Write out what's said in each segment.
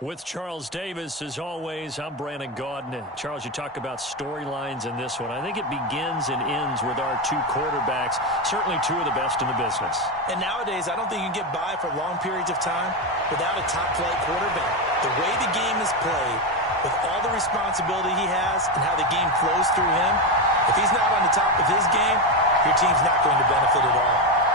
With Charles Davis, as always, I'm Brandon Gaudin. Charles, you talk about storylines in this one. I think it begins and ends with our two quarterbacks, certainly two of the best in the business. And nowadays, I don't think you can get by for long periods of time without a top-flight quarterback. The way the game is played, with all the responsibility he has and how the game flows through him, if he's not on the top of his game, your team's not going to benefit at all.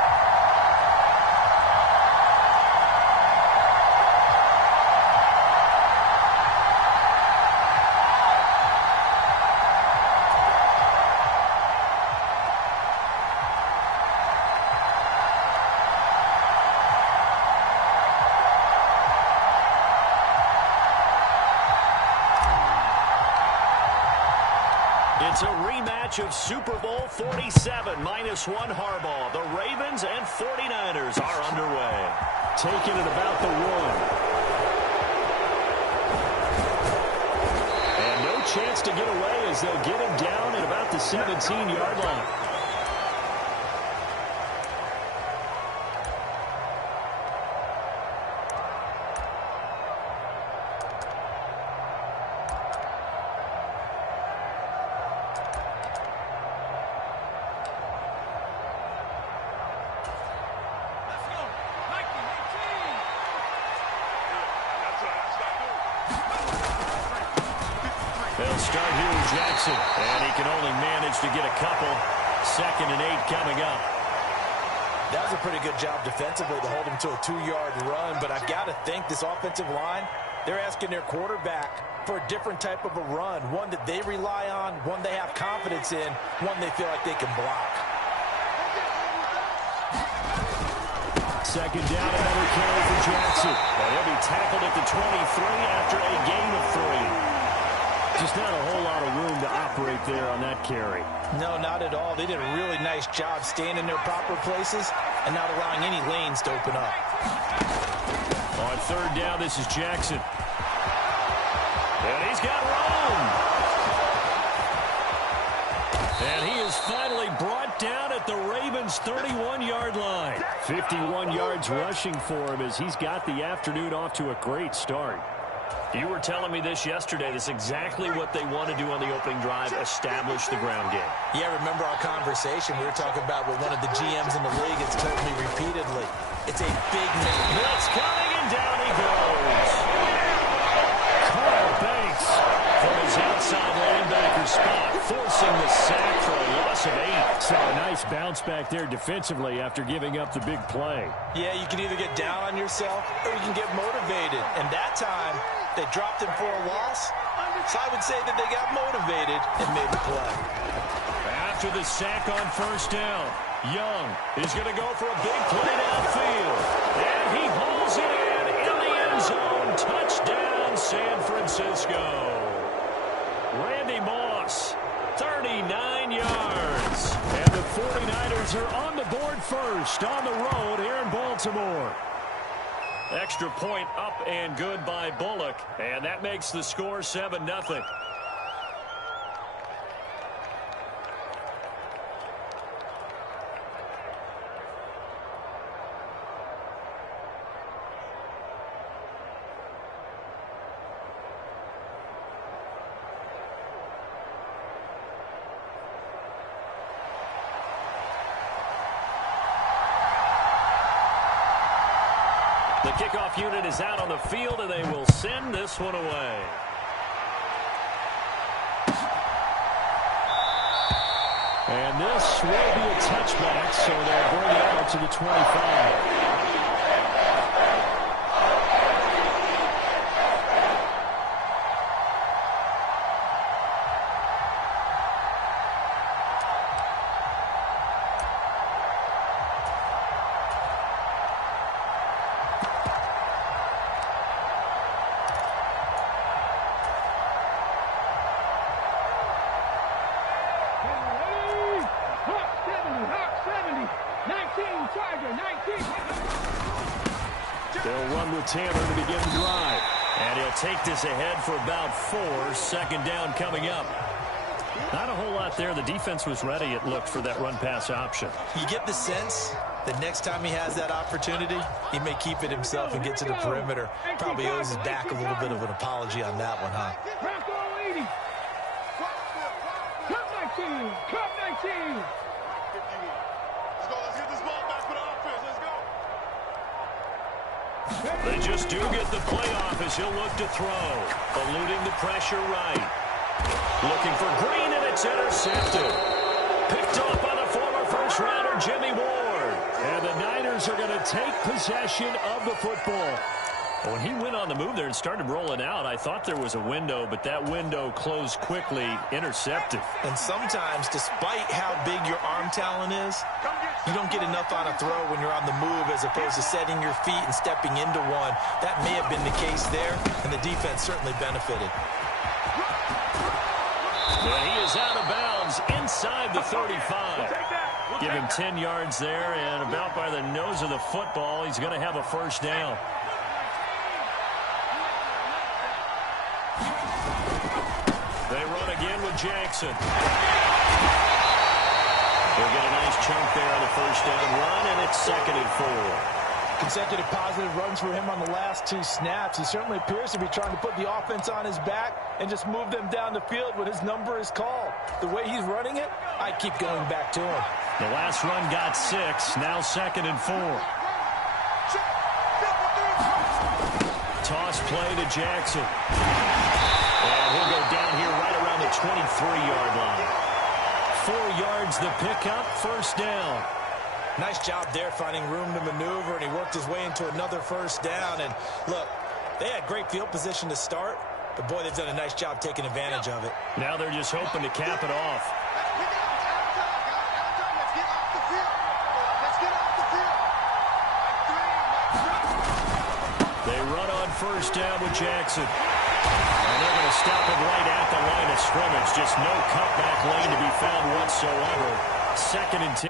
It's a rematch of Super Bowl 47, -1 Harbaugh. The Ravens and 49ers are underway. Taking it about the 1. And no chance to get away as they'll get him down at about the 17-yard line. They'll start here with Jackson, and he can only manage to get a couple. 2nd and 8 coming up. That was a pretty good job defensively to hold him to a 2-yard run, but I've got to think this offensive line, they're asking their quarterback for a different type of a run, one that they rely on, one they have confidence in, one they feel like they can block. 2nd down, another carry for Jackson. And he'll be tackled at the 23 after a gain of 3. Just not a whole lot of room to operate there on that carry. No, not at all. They did a really nice job staying in their proper places and not allowing any lanes to open up. On 3rd down, this is Jackson. And he's got room. And he is finally brought down at the Ravens' 31-yard line. 51 yards rushing for him as he's got the afternoon off to a great start. You were telling me this yesterday. That's exactly what they want to do on the opening drive, establish the ground game. Yeah, remember our conversation? We were talking about what one of the GMs in the league has told me repeatedly. It's a big name. Blitz coming, and down he goes. Carl Banks from his outside linebacker spot, forcing the sack for a loss of 8. So a nice bounce back there defensively after giving up the big play. Yeah, you can either get down on yourself or you can get motivated. And that time, they dropped him for a loss. So I would say that they got motivated and made the play. After the sack on 1st down, Young is going to go for a big play downfield. And he hauls it in the end zone. Touchdown, San Francisco. Randy Moss, 39 yards. And the 49ers are on the board first on the road here in Baltimore. Extra point up and good by Bullock. And that makes the score 7-0. The kickoff unit is out on the field, and they will send this one away. And this will be a touchback, so they'll bring it out to the 25. They'll run with Taylor to begin the drive. And he'll take this ahead for about 4. 2nd down coming up. Not a whole lot there. The defense was ready, it looked, for that run-pass option. You get the sense The next time he has that opportunity, he may keep it himself and get to the perimeter. Probably owes his back a little bit of an apology on that one, huh? Cup 19. Let's get this ball back for the offense. Let's go. They just do get the play off as he'll look to throw. Eluding the pressure right. Looking for Green, and it's intercepted. Picked off by the former first-rounder Jimmy Ward. And the Niners are going to take possession of the football. When he went on the move there and started rolling out, I thought there was a window, but that window closed quickly, intercepted. And sometimes, despite how big your arm talent is, you don't get enough on a throw when you're on the move as opposed to setting your feet and stepping into one. That may have been the case there, and the defense certainly benefited. But he is out of bounds inside the 35. Give him 10 yards there, and about by the nose of the football, he's going to have a first down. They run again with Jackson. They'll get a nice chunk there on the first down run, and it's 2nd and 4. Consecutive positive runs for him on the last 2 snaps. He certainly appears to be trying to put the offense on his back and just move them down the field when his number is called. The way he's running it, I keep going back to him. The last run got 6, now 2nd and 4. Toss play to Jackson. And he'll go down here right around the 23-yard line. 4 yards the pickup, first down. Nice job there finding room to maneuver, and he worked his way into another first down. And look, they had great field position to start, but boy, they've done a nice job taking advantage of it. Now they're just hoping to cap it off. They run on first down with Jackson. And they're going to stop him right at the line of scrimmage. Just no cutback lane to be found whatsoever. 2nd and 10.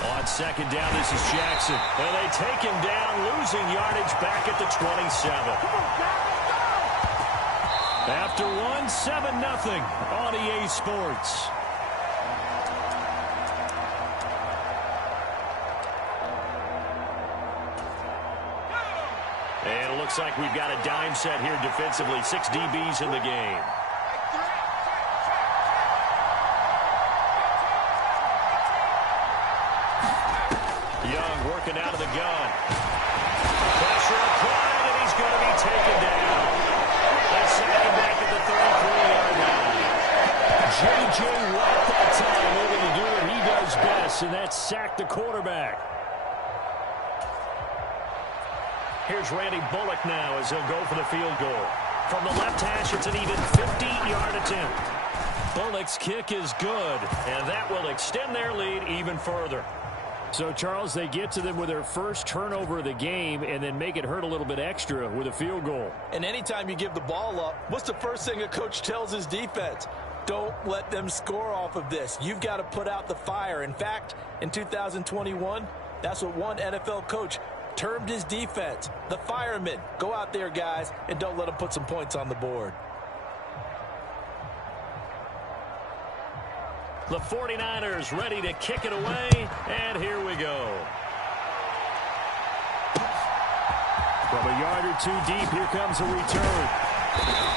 On second down, this is Jackson. And they take him down, losing yardage back at the 27. After one, 7-0 on EA Sports. And it looks like we've got a dime set here defensively. 6 DBs in the game. Young working out of the gun. Pressure applied, and he's going to be taken down. They sack him back at the 33-yard line. J.J. Watt that time able to do what he does best, and that's sack the quarterback. Here's Randy Bullock now as he'll go for the field goal. From the left hash, it's an even 50-yard attempt. Bullock's kick is good, and that will extend their lead even further. So, Charles, they get to them with their first turnover of the game and then make it hurt a little bit extra with a field goal. And anytime you give the ball up, what's the first thing a coach tells his defense? Don't let them score off of this. You've got to put out the fire. In fact, in 2021, that's what one NFL coach termed his defense, the firemen. Go out there, guys, and don't let them put some points on the board. The 49ers ready to kick it away, and here we go. From a yard or two deep, here comes a return.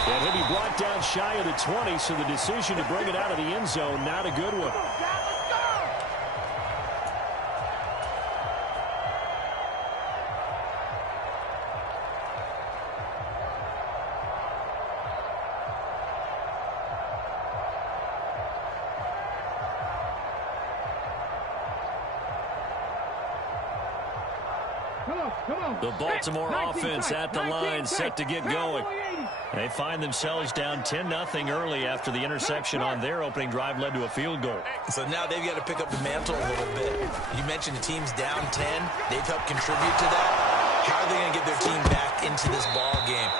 And he'll be brought down shy of the 20, so the decision to bring it out of the end zone, not a good one. The Baltimore offense at the line, set to get going. They find themselves down 10-0 early after the interception on their opening drive led to a field goal. So now they've got to pick up the mantle a little bit. You mentioned the team's down 10. They've helped contribute to that. How are they going to get their team back into this ball game?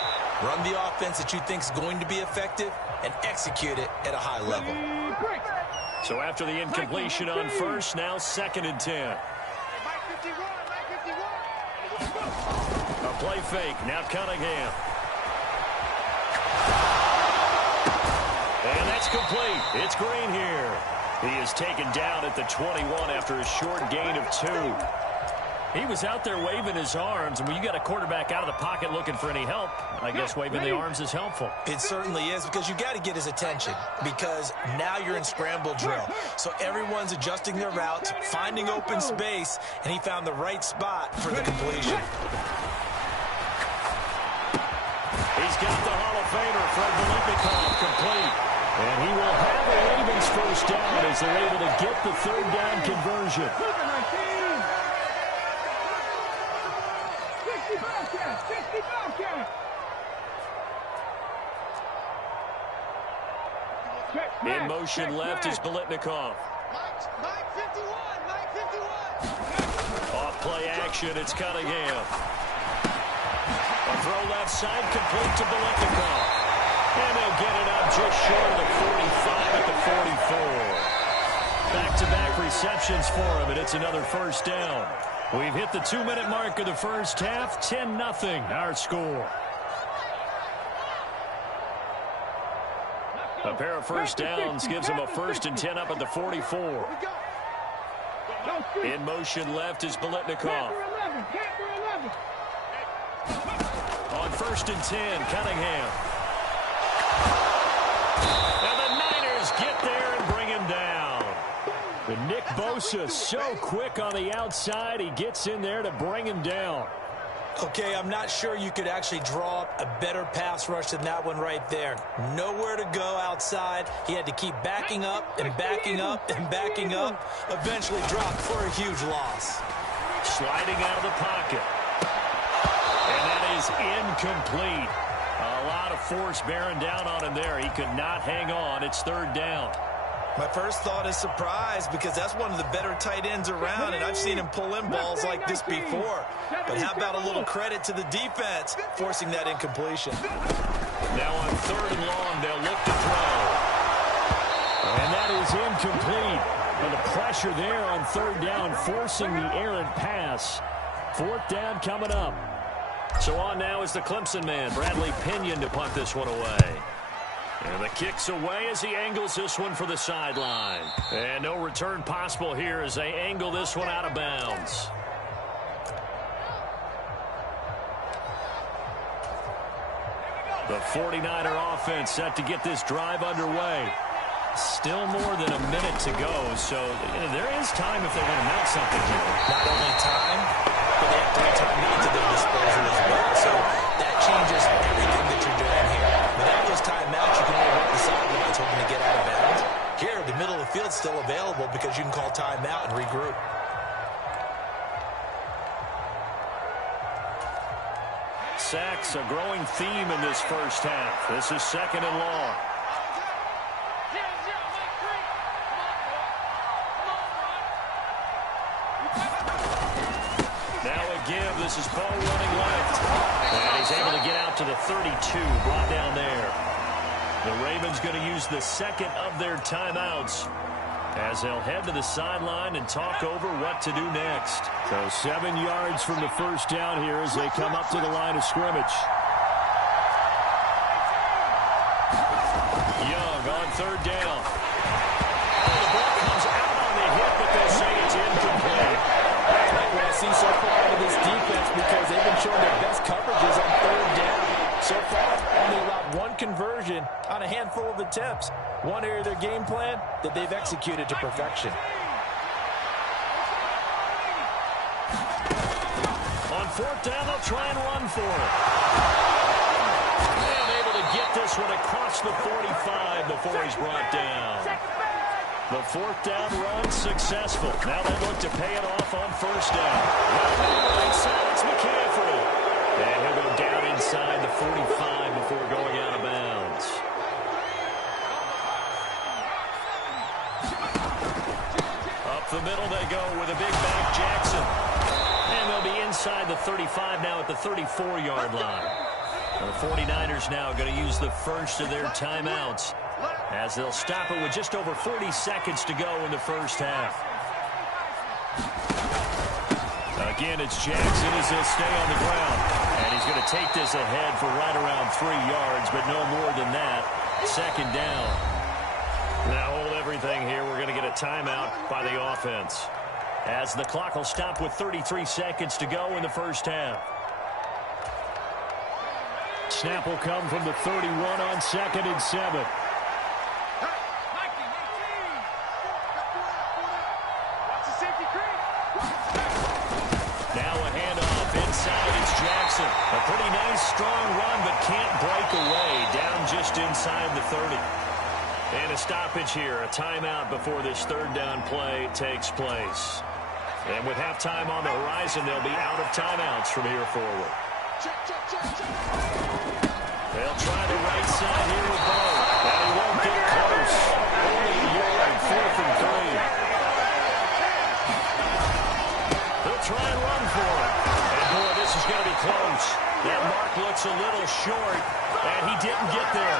Run the offense that you think is going to be effective and execute it at a high level. So after the incompletion on first, now 2nd and 10. A play fake. Now Cunningham. And that's complete. It's Green here. He is taken down at the 21 after a short gain of 2. He was out there waving his arms, and when you got a quarterback out of the pocket looking for any help, I guess waving the arms is helpful. It certainly is, because you got to get his attention, because now you're in scramble drill. So everyone's adjusting their routes, finding open space, and he found the right spot for the completion. He's got the Hall of Famer, Fred Biletnikoff, complete. And he will have a Ravens first down as they're able to get the 3rd down conversion. In motion left is Biletnikoff. Off play action, it's Cunningham. A throw left side, complete to Biletnikoff. And they'll get it up just short of the 45 at the 44. Back-to-back receptions for him, and it's another first down. We've hit the 2-minute mark of the first half. 10-0 our score. A pair of first downs gives him a 1st and 10 up at the 44. In motion left is Biletnikoff. On 1st and 10, Cunningham. And the Niners get there and bring him down. But Nick Bosa so quick on the outside, he gets in there to bring him down. Okay, I'm not sure you could actually draw up a better pass rush than that one right there. Nowhere to go outside. He had to keep backing up and backing up and backing up. Eventually dropped for a huge loss. Sliding out of the pocket. And that is incomplete. A lot of force bearing down on him there. He could not hang on. It's 3rd down. My first thought is surprise, because that's one of the better tight ends around, and I've seen him pull in balls like this before. But how about a little credit to the defense forcing that incompletion? Now on 3rd and long, they'll look to throw. And that is incomplete. And the pressure there on 3rd down, forcing the errant pass. 4th down coming up. So on now is the Clemson man, Bradley Pinion, to punt this one away. And the kick's away as he angles this one for the sideline. And no return possible here as they angle this one out of bounds. The 49er offense set to get this drive underway. Still more than a minute to go, so there is time if they want to mount something here. Not only time, but they have 3 timeouts at their disposal as well. So that changes everything that you're doing here. Without those timeouts, you can only work the sidelines hoping to get out of bounds. Here, the middle of the field's still available because you can call timeout and regroup. Sacks, a growing theme in this first half. This is 2nd and long. Now a give. This is Bo running left. And he's able to get out to the 32, brought down there. The Ravens going to use the 2nd of their timeouts as they'll head to the sideline and talk over what to do next. So 7 yards from the first down here as they come up to the line of scrimmage. Young on 3rd down. The ball comes out on the hit, but they'll say it's incomplete. That's what I see so far out of this defense, because they've been showing their best coverage on a handful of attempts. One area of their game plan that they've executed to perfection. On fourth down, they'll try and run for it. And able to get this one across the 45 before he's brought down. The fourth down run successful. Now they look to pay it off on first down. Right side, it's McCaffrey. And he'll go down inside the 45 before going out of bounds. Up the middle they go with a big back Jackson. And they'll be inside the 35 now at the 34-yard line. The 49ers now going to use the first of their timeouts as they'll stop it with just over 40 seconds to go in the first half. Again, it's Jackson as he'll stay on the ground. And he's going to take this ahead for right around 3 yards, but no more than that. Second down. Now hold everything here. We're going to get a timeout by the offense, as the clock will stop with 33 seconds to go in the first half. Snap will come from the 31 on 2nd and 7. Now a handoff inside. It's Jackson. A pretty nice strong run, but can't break away. Down just inside the 30. And a stoppage here. A timeout before this third down play takes place. And with halftime on the horizon, they'll be out of timeouts from here forward. They'll try the right side here with Bo. And he won't get close. Only a yard, 4th and 3. They'll try and run for it. And boy, this is going to be close. That mark looks a little short, and he didn't get there.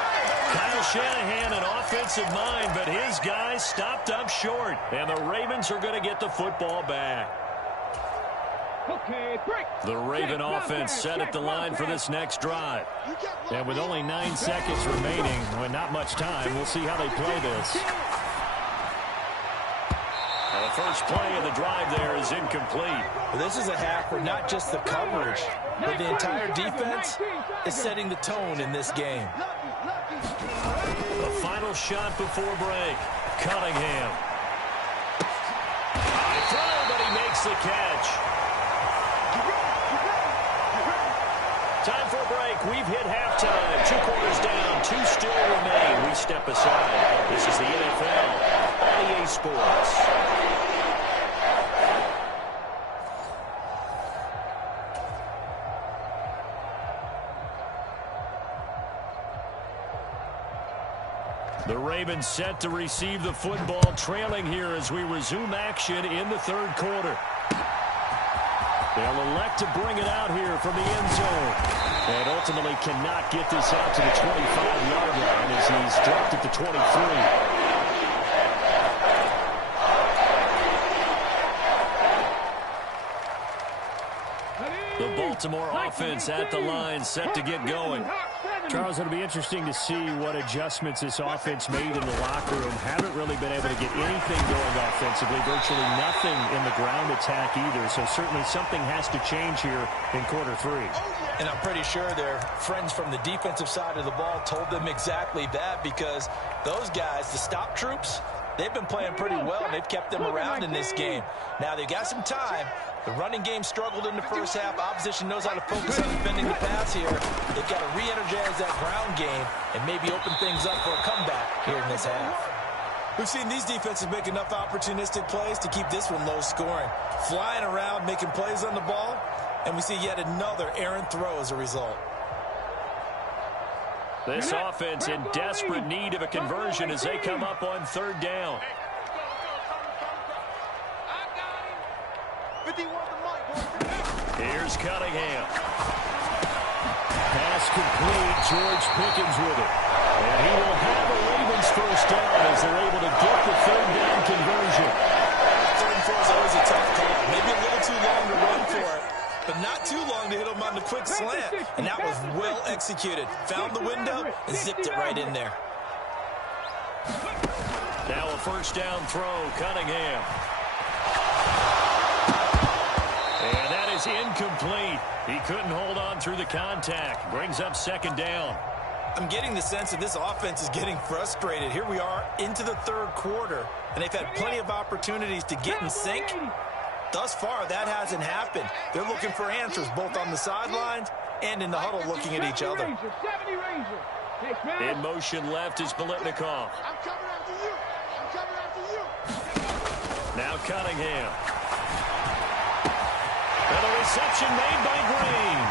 Kyle Shanahan, an offensive mind, but his guys stopped up short. And the Ravens are going to get the football back. The Raven offense set at the line for this next drive. And with only 9 seconds remaining, with not much time, we'll see how they play this. Now the first play of the drive there is incomplete. Well, this is a half where not just the coverage, but the entire defense is setting the tone in this game. The final shot before break. Cunningham. High throw, but he makes the catch. Time for a break. We've hit halftime. 2 quarters down. 2 still remain. We step aside. This is the NFL on EA Sports. The Ravens set to receive the football, trailing here as we resume action in the third quarter. They'll elect to bring it out here from the end zone. And ultimately cannot get this out to the 25-yard line as he's dropped at the 23. The Baltimore offense at the line, set to get going. Charles, it'll be interesting to see what adjustments this offense made in the locker room. Haven't really been able to get anything going offensively, virtually nothing in the ground attack either. So certainly something has to change here in quarter 3. And I'm pretty sure their friends from the defensive side of the ball told them exactly that, because those guys, the stop troops, they've been playing pretty well. They've kept them around in this game. Now they've got some time. The running game struggled in the first half. Opposition knows how to focus on defending the pass here. They've got to re-energize that ground game and maybe open things up for a comeback here in this half. We've seen these defenses make enough opportunistic plays to keep this one low scoring. Flying around, making plays on the ball, and we see yet another errant throw as a result. This offense in desperate need of a conversion as they come up on third down. Here's Cunningham. Pass complete. George Pickens with it. And he will have a Ravens first down as they're able to get the third down conversion. Third and 4 is always a tough call. Maybe a little too long to run for it, but not too long to hit him on the quick slant. And that was well executed. Found the window and zipped it right in there. Now a first down throw. Cunningham. And that is incomplete. He couldn't hold on through the contact. Brings up second down. I'm getting the sense that this offense is getting frustrated. Here we are into the third quarter, and they've had plenty of opportunities to get in sync. Thus far, that hasn't happened. They're looking for answers both on the sidelines and in the huddle looking at each other. In motion left is Biletnikoff. I'm coming after you. I'm coming after you. Now Cunningham. And a reception made by Green.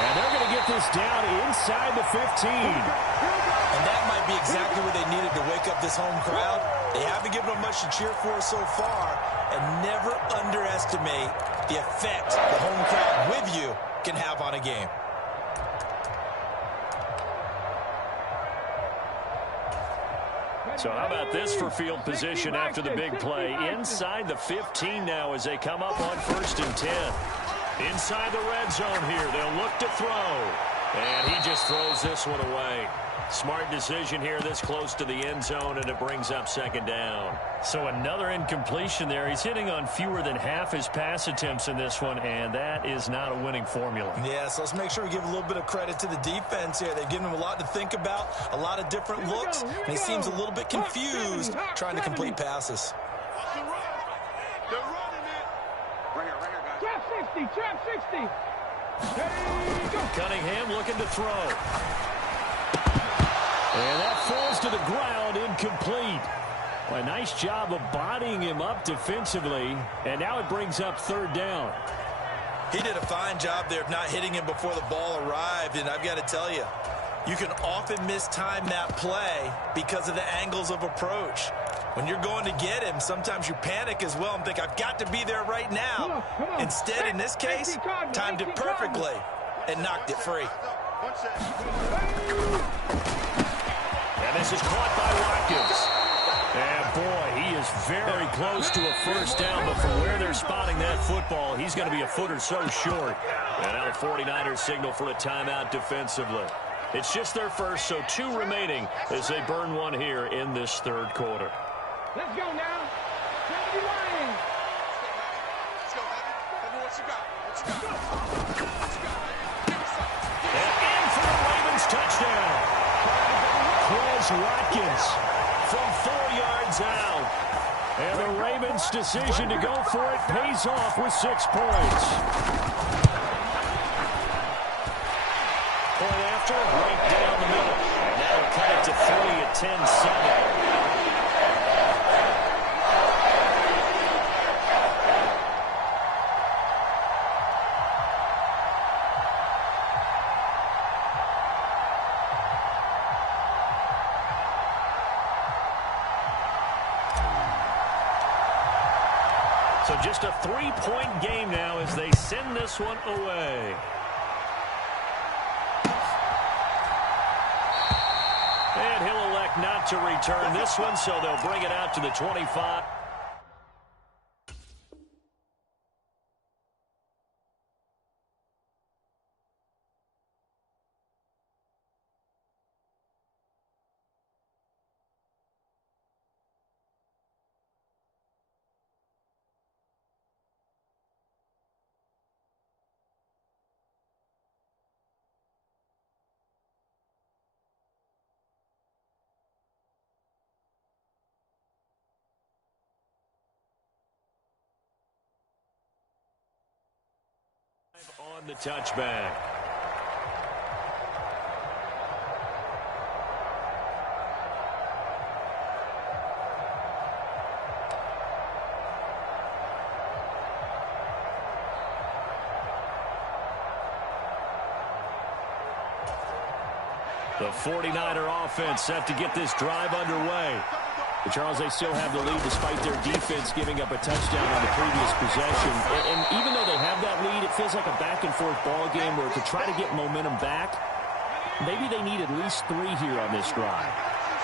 And they're going to get this down inside the 15. And that might be exactly what they needed to wake up this home crowd. They haven't given them much to cheer for so far. And never underestimate the effect the home crowd with you can have on a game. So how about this for field position after the big play? Inside the 15 now as they come up on 1st and 10. Inside the red zone here. They'll look to throw. And he just throws this one away. Smart decision here this close to the end zone, and it brings up 2nd down. So another incompletion there. He's hitting on fewer than half his pass attempts in this one, and that is not a winning formula. Yeah, so let's make sure we give a little bit of credit to the defense here. They've given him a lot to think about, a lot of different looks, and he seems a little bit confused trying to complete passes. They're running it. Right here, guys. Trap 60, trap 60. Cunningham looking to throw. And that falls to the ground, incomplete. Well, a nice job of bodying him up defensively, and now it brings up 3rd down. He did a fine job there of not hitting him before the ball arrived, and I've got to tell you, you can often mistime that play because of the angles of approach. When you're going to get him, sometimes you panic as well and think, I've got to be there right now. Come on. Instead, in this case, timed it perfectly and knocked it free. And this is caught by Watkins. And boy, he is very close to a 1st down, but from where they're spotting that football, he's going to be a foot or so short. And now the 49ers signal for a timeout defensively. It's just their first, so 2 remaining as they burn one here in this 3rd quarter. Let's go now. 70 Lions. Let's go, Heavy. What you got? What you got? What you got? Give me something. And in for the Ravens touchdown. Quez Watkins from 4 yards out. And the Ravens' decision to go for it pays off with 6 points. Point after, right down the middle. And that'll cut it to 3 at 10-7. So just a 3-point game now as they send this one away. And he'll elect not to return this one, so they'll bring it out to the 25. On the touchback. The 49er offense set to get this drive underway. But Charles, they still have the lead despite their defense giving up a touchdown on the previous possession. And even though they have that lead, it feels like a back-and-forth ball game where to try to get momentum back, maybe they need at least 3 here on this drive.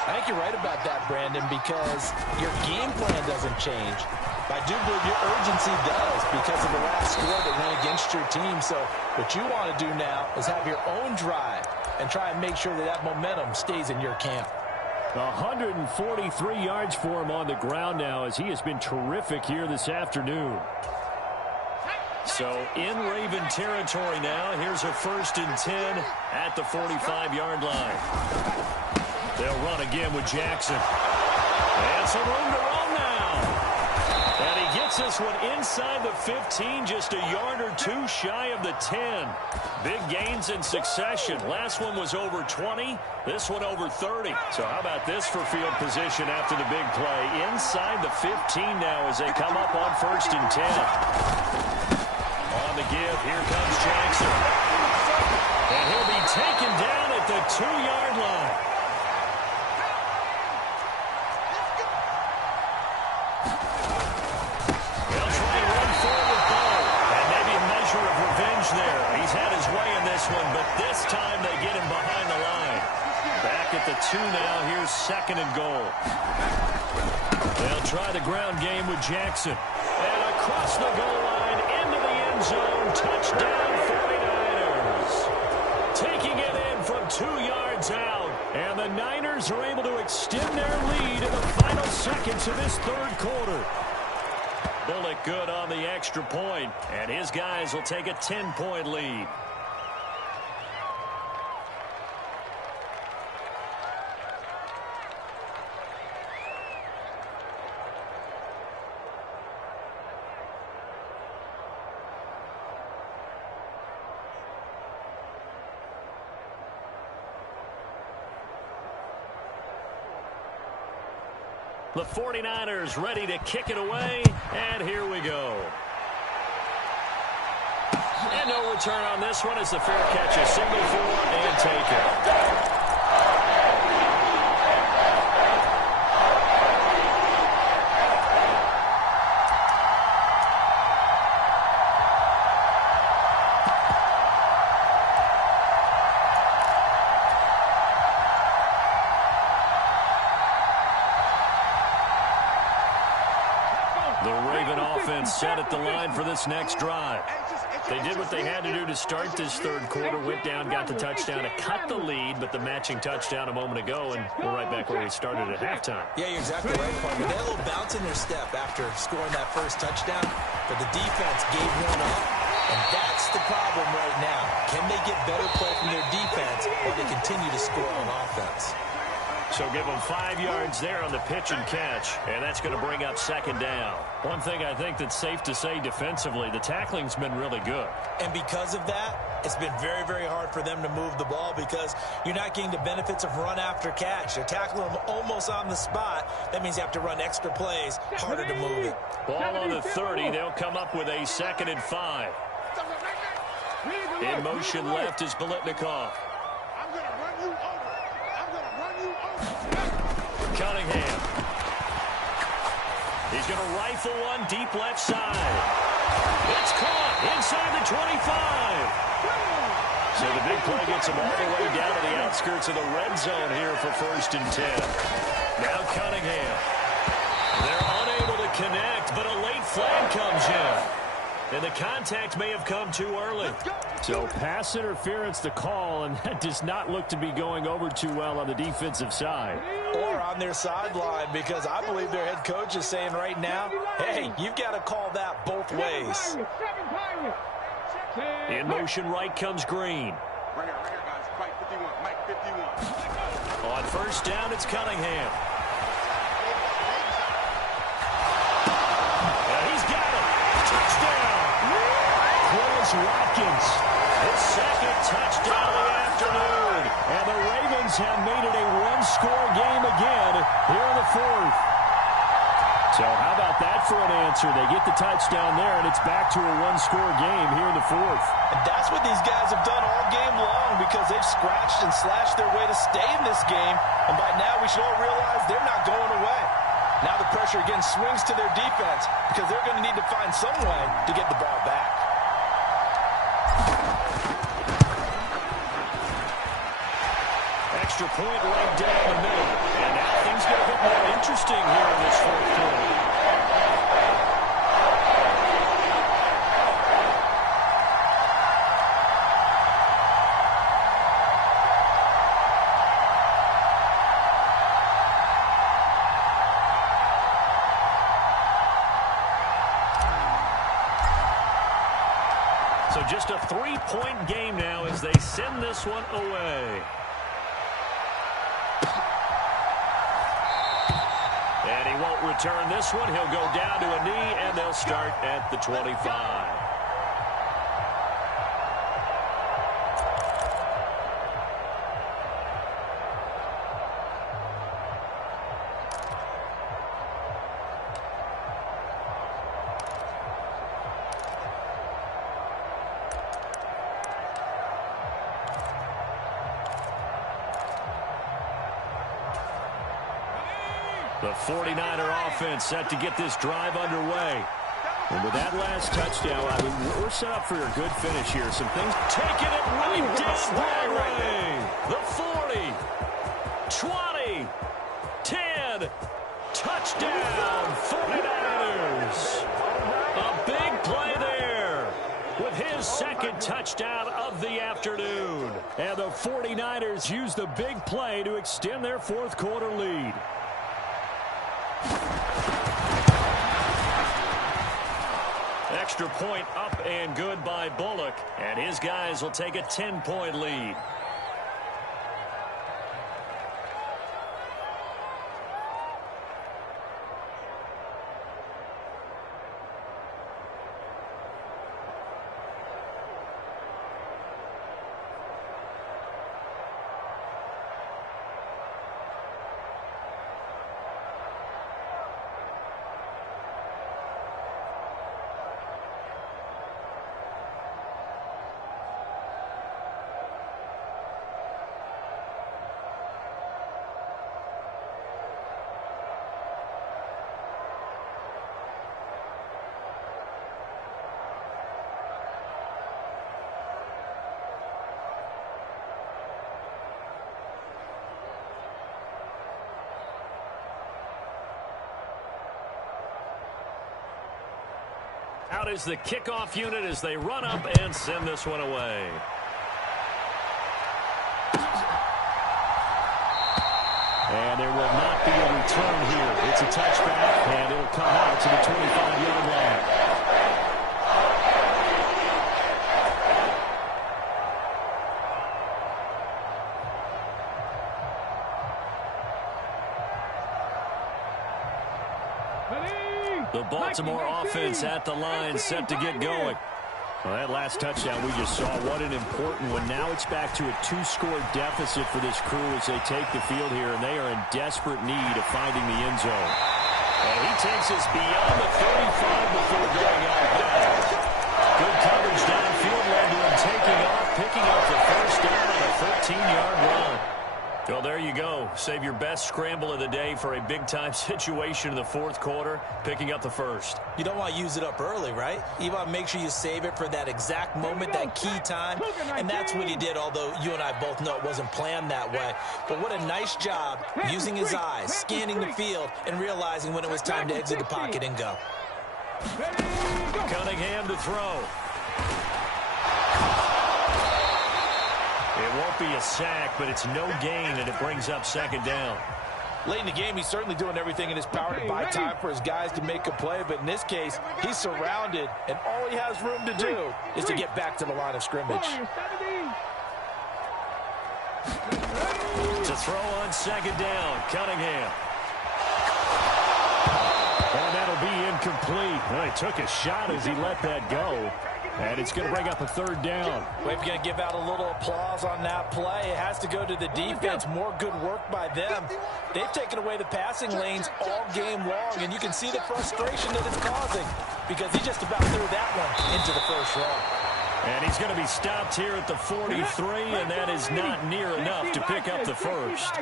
I think you're right about that, Brandon, because your game plan doesn't change. But I do believe your urgency does because of the last score that went against your team. So what you want to do now is have your own drive and try and make sure that that momentum stays in your camp. 143 yards for him on the ground now as he has been terrific here this afternoon. So in Raven territory now. Here's a 1st and 10 at the 45-yard line. They'll run again with Jackson. And some room to run now. And he gets this one inside the 15, just a yard or two shy of the 10. Big gains in succession. Last one was over 20. This one over 30. So how about this for field position after the big play? Inside the 15 now as they come up on 1st and 10. On the give, here comes Jackson. And he'll be taken down at the 2-yard line. They'll try to run forward, though. And maybe a measure of revenge there. He's had his way in this one, but this time they get him behind the line. Back at the 2 now. Here's 2nd and goal. They'll try the ground game with Jackson. And across the goal line into the end zone. Touchdown 49ers. Taking it in from 2 yards out. And the Niners are able to extend their lead in the final seconds of this 3rd quarter. Bullock good on the extra point. And his guys will take a 10-point lead. The 49ers ready to kick it away, and here we go. And no return on this one as the fair catch is single for and taken. Set at the line for this next drive. They did what they had to do to start this 3rd quarter. Went down, got the touchdown to cut the lead, but the matching touchdown a moment ago, and we're right back where we started at halftime. Yeah, you're exactly right, Parker. They had a little bounce in their step after scoring that first touchdown, but the defense gave one up, and that's the problem right now. Can they get better play from their defense while they continue to score on offense? So give them 5 yards there on the pitch and catch, and that's going to bring up 2nd down. One thing I think that's safe to say defensively, the tackling's been really good. And because of that, it's been very, very hard for them to move the ball because you're not getting the benefits of run after catch. They're tackling them almost on the spot. That means you have to run extra plays, harder to move it. Ball on the 30. They'll come up with a 2nd and 5. In motion left is Biletnikoff. I'm going to run you over. I'm going to run you over. Cunningham. He's going to rifle one deep left side. It's caught inside the 25. So the big play gets him all the way down to the outskirts of the red zone here for 1st and 10. Now Cunningham. They're unable to connect, but a late flag comes in. And the contact may have come too early. So pass interference to call, and that does not look to be going over too well on the defensive side. Or on their sideline, because I believe their head coach is saying right now, hey, you've got to call that both ways. In motion right comes Green. Right here, guys. Mike 51. Mike 51. On 1st down, it's Cunningham. He's got it. Touchdown. Quez Watkins. His 2nd touchdown of the afternoon. And the Ravens have made it a one-score game again here in the 4th. So how about that for an answer? They get the touchdown there, and it's back to a one-score game here in the 4th. And that's what these guys have done all game long because they've scratched and slashed their way to stay in this game. And by now we should all realize they're not going away. Now the pressure again swings to their defense because they're going to need to find some way to get the ball back. Extra point right down the middle. And now things get a bit more interesting here in this 4th quarter. just a 3-point game now as they send this one away. And he won't return this one. He'll go down to a knee, and they'll start at the 25. The 49er offense set to get this drive underway. And with that last touchdown, I mean, we're set up for a good finish here. Some things taking it right down Broadway. The 40, 20, 10, touchdown 49ers. A big play there with his second touchdown of the afternoon. And the 49ers use the big play to extend their fourth quarter lead. Extra point up and good by Bullock, and his guys will take a 10-point lead. Out is the kickoff unit as they run up and send this one away. And there will not be a return here. It's a touchback, and it'll come out to the 25-yard line. The Baltimore offense at the line set to get going. Well, that last touchdown we just saw, what an important one. Now it's back to a 2-score deficit for this crew as they take the field here, and they are in desperate need of finding the end zone. And he takes us beyond the 35 before going out back. Good coverage downfield led to him taking off, picking up the first down on a 13-yard run. Well, there you go. Save your best scramble of the day for a big-time situation in the fourth quarter, picking up the first. You don't want to use it up early, right? You want to make sure you save it for that exact moment, that key time. And that's what he did, although you and I both know it wasn't planned that way. But what a nice job using his eyes, scanning the field, and realizing when it was time to exit the pocket and go. Cunningham to throw. It won't be a sack, but it's no gain, and it brings up second down. Late in the game, he's certainly doing everything in his power to buy time for his guys to make a play, but in this case, he's surrounded, and all he has room to do is to get back to the line of scrimmage. To throw on second down, Cunningham. And that'll be incomplete. Well, he took a shot as he let that go. And it's going to bring up a third down. We're going to give out a little applause on that play. It has to go to the defense. More good work by them. They've taken away the passing lanes all game long, and you can see the frustration that it's causing because he just about threw that one into the first row. And he's going to be stopped here at the 43, and that is not near enough to pick up the first.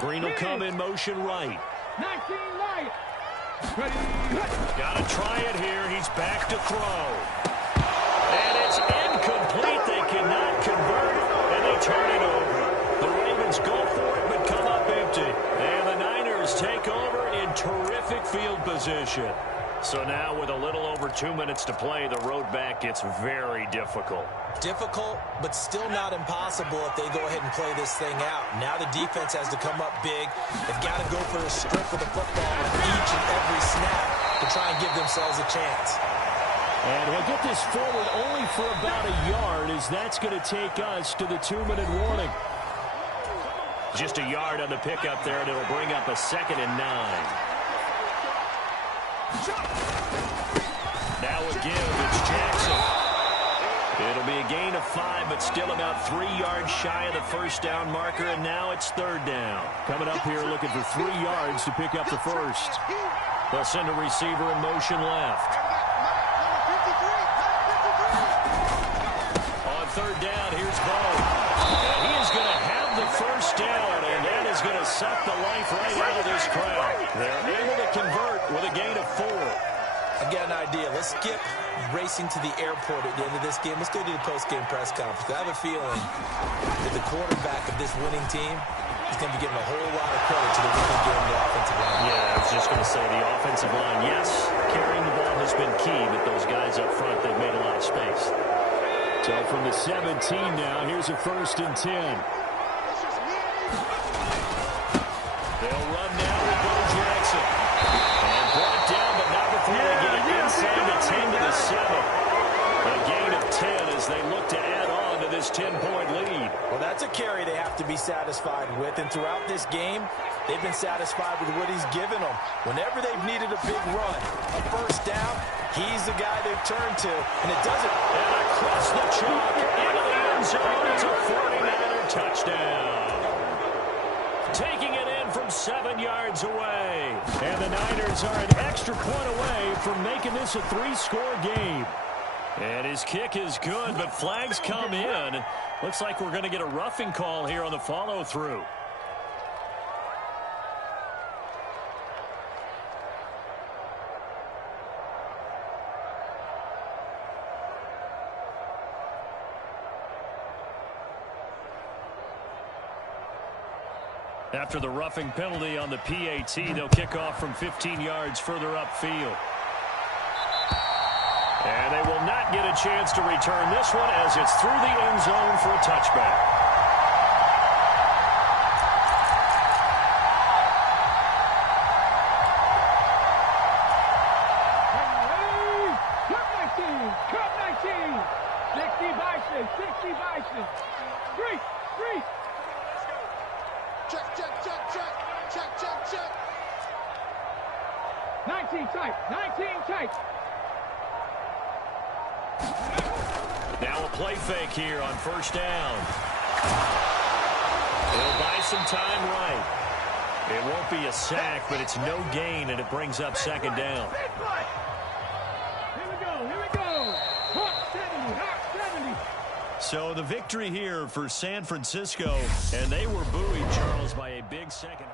Green will come in motion right. 19 right. Got to try it here. He's back to throw. And it's incomplete. They cannot convert, and they turn it over. The Ravens go for it, but come up empty. And the Niners take over in terrific field position. So now with a little over 2 minutes to play, the road back gets very difficult. Difficult, but still not impossible if they go ahead and play this thing out. Now the defense has to come up big. They've got to go for a strip of the football with each and every snap to try and give themselves a chance. And he'll get this forward only for about a yard, as that's going to take us to the 2-minute warning. Just a yard on the pickup there, and it'll bring up a 2nd and 9. Now again, it's Jackson. It'll be a gain of 5, but still about 3 yards shy of the first down marker, and now it's 3rd down. Coming up here looking for 3 yards to pick up the first. They'll send a receiver in motion left. On 3rd down, here's Bo. And he is going to have the first down, and that is going to suck the life right out of this crowd. They're able to convert with a gain of 4. I got an idea. Let's skip racing to the airport at the end of this game. Let's go to the post-game press conference. I have a feeling that the quarterback of this winning team is going to be getting a whole lot of credit to the winning game of the offensive line. Yeah, I was just going to say the offensive line. Yes, carrying the ball has been key, but those guys up front, they've made a lot of space. So from the 17 now, here's a 1st and 10. They'll run now with Bo Jackson. And brought down, but not before they get it inside the 10 to the 7. A gain of 10 as they look to add on to this 10-point lead. Well, that's a carry they have to be satisfied with. And throughout this game, they've been satisfied with what he's given them. Whenever they've needed a big run, a first down, he's the guy they've turned to. And it doesn't. And across the chalk, into the end zone, it's a 49er touchdown. Taking it in from 7 yards away. And the Niners are an extra point away from making this a 3-score game. And his kick is good, but flags come in. Looks like we're going to get a roughing call here on the follow-through. After the roughing penalty on the PAT, they'll kick off from 15 yards further upfield. And they will not get a chance to return this one as it's through the end zone for a touchback. Cup 19. 60 Bison. 60 Bison. 3. Check. 19 tight. 19 tight. Now a play fake here on 1st down. It'll buy some time right. It won't be a sack, but it's no gain, and it brings up 2nd down. Here we go. Hawk 70. So the victory here for San Francisco, and they were buoyed, Charles, by a big second.